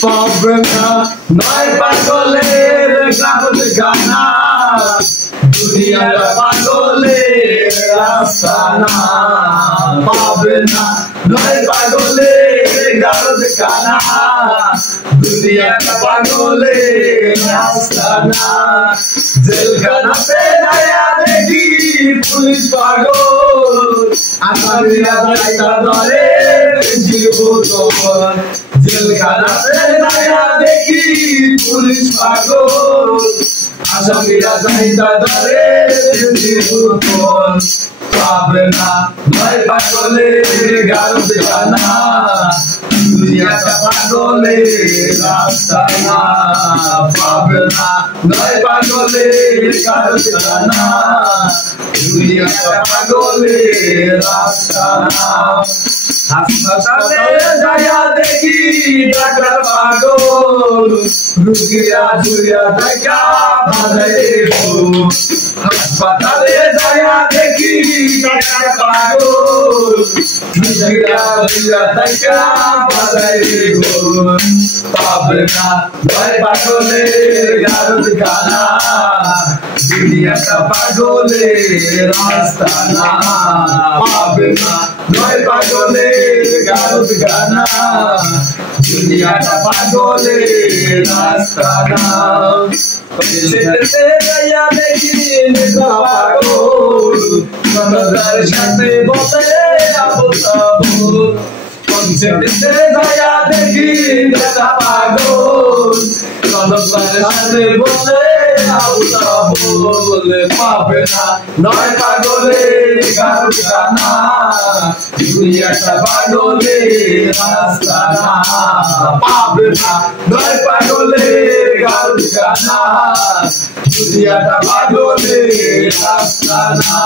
পাবে না নয় পাগলের গান গানা দুনিয়াটা পাগলের রাস্তা না পাবে না নয় পাগলের গান গানা দুনিয়াটা পাগলের রাস্তা না জেলখানাতে নয়া দেখি পুলিশ পাগল আসামিরা দায়িত্ব ধরে জীবন জেলখানাতে নয়া দেখি পুলিশ পাগল আসামিরা দায়িত্ব ধরে জীবন পাবে না নয় পাগলের গান গানা দুনিয়াটা পাগলের রাস্তা না পাবে না নয় পাগলের গান গানা দুনিয়াটা পাগলের রাস্তা না হাসপাতালে যায়া দেখি ডাক্তার পাগল রুগীরা জুড়িয়া দেখা বাঁধে হাসপাতালে যায়া দেখি ডাক্তার পাগল রুগীরা জুড়িয়া দেখা বাঁধে পাবে না নয় পাগলের গান গানা দুনিয়াটা পাগলের রাস্তা না পাবে না নয় পাগলের গান গানা দুনিয়াটা পাগলের রাস্তা না দেখি পাগল তার সাথে বসে দেখি পাগল সাথে বসে পাবে না নয় পাগলের গান গানা দুনিয়াটা পাগলের রাস্তা না পাবে না নয় পাগলের গান গানা দুনিয়াটা পাগলের রাস্তা না।